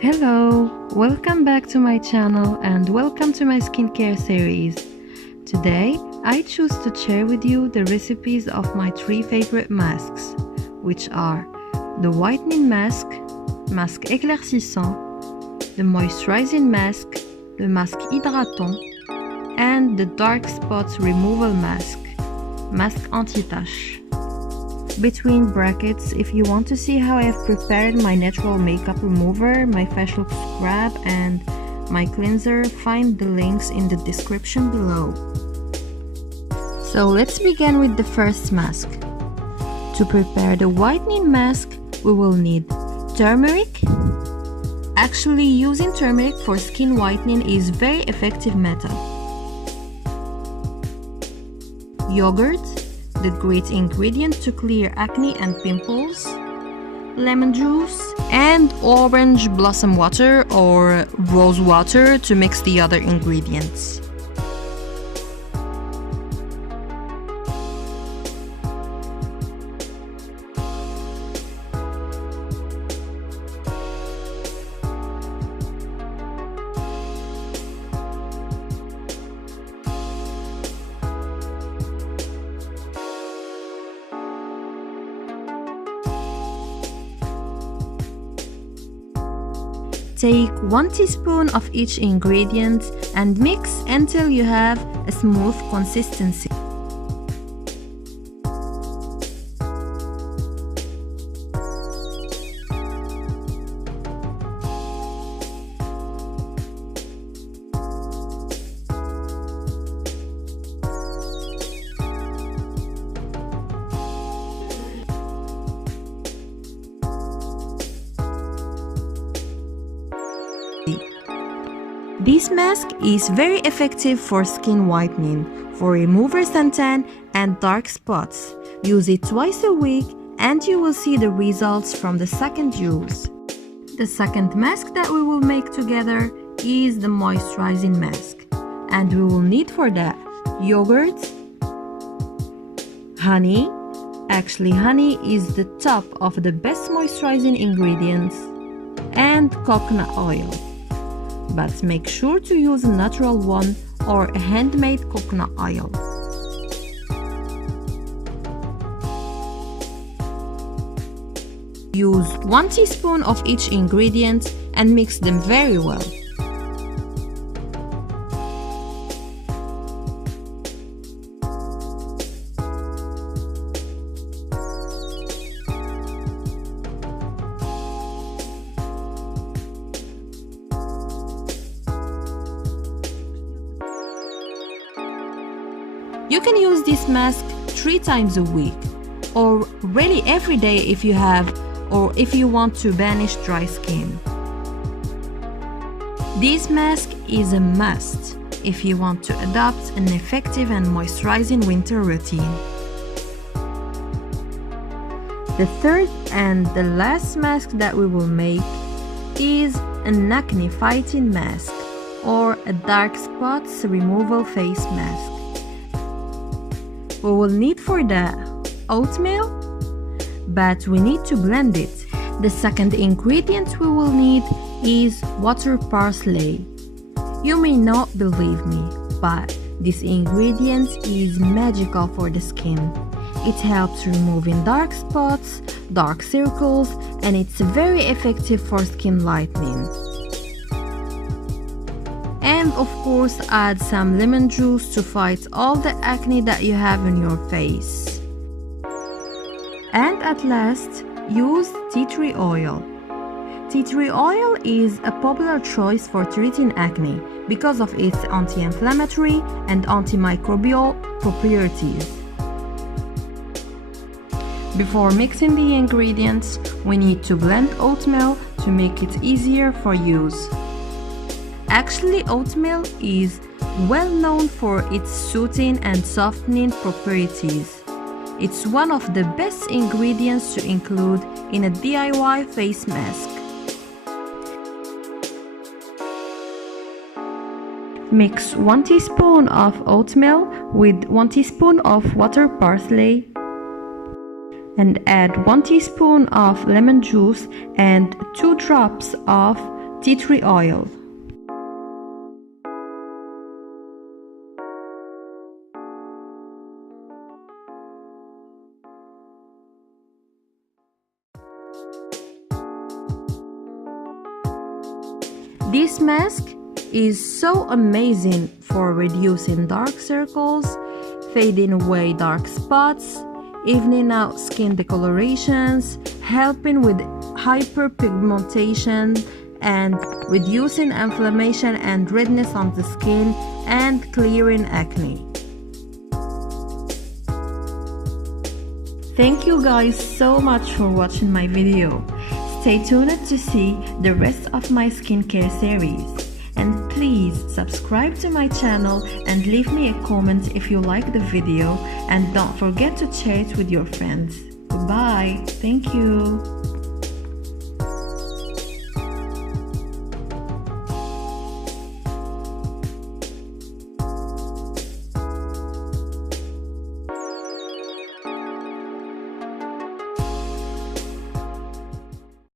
Hello, welcome back to my channel and welcome to my skincare series. Today I choose to share with you the recipes of my 3 favorite masks, which are the whitening mask, masque éclaircissant, the moisturizing mask, the masque hydratant, and the dark spots removal mask, masque anti-tache. Between brackets, if you want to see how I have prepared my natural makeup remover, my facial scrub and my cleanser, find the links in the description below. So let's begin with the first mask. To prepare the whitening mask, we will need turmeric. Actually, using turmeric for skin whitening is a very effective method. Yogurt, the great ingredient to clear acne and pimples, lemon juice, and orange blossom water or rose water to mix the other ingredients. Take 1 teaspoon of each ingredient and mix until you have a smooth consistency. This mask is very effective for skin whitening, for removing suntan and dark spots. Use it twice a week and you will see the results from the second use. The second mask that we will make together is the moisturizing mask. And we will need for that yogurt, honey. Actually, honey is the top of the best moisturizing ingredients, and coconut oil. But make sure to use a natural one or a handmade coconut oil. Use 1 teaspoon of each ingredient and mix them very well. You can use this mask 3 times a week, or really every day if you have, or if you want to banish dry skin. This mask is a must if you want to adopt an effective and moisturizing winter routine. The third and the last mask that we will make is an acne fighting mask or a dark spots removal face mask. We will need for that oatmeal, but we need to blend it. The second ingredient we will need is water parsley. You may not believe me, but this ingredient is magical for the skin. It helps removing dark spots, dark circles, and it's very effective for skin lightening. And of course, add some lemon juice to fight all the acne that you have on your face. And at last, use tea tree oil. Tea tree oil is a popular choice for treating acne because of its anti-inflammatory and antimicrobial properties. Before mixing the ingredients, we need to blend oatmeal to make it easier for use. Actually, oatmeal is well known for its soothing and softening properties. It's one of the best ingredients to include in a DIY face mask. Mix 1 teaspoon of oatmeal with 1 teaspoon of water parsley and add 1 teaspoon of lemon juice and 2 drops of tea tree oil. This mask is so amazing for reducing dark circles, fading away dark spots, evening out skin decolorations, helping with hyperpigmentation, and reducing inflammation and redness on the skin, and clearing acne. Thank you guys so much for watching my video. Stay tuned to see the rest of my skincare series. And please subscribe to my channel and leave me a comment if you like the video, and don't forget to share it with your friends. Goodbye. Thank you.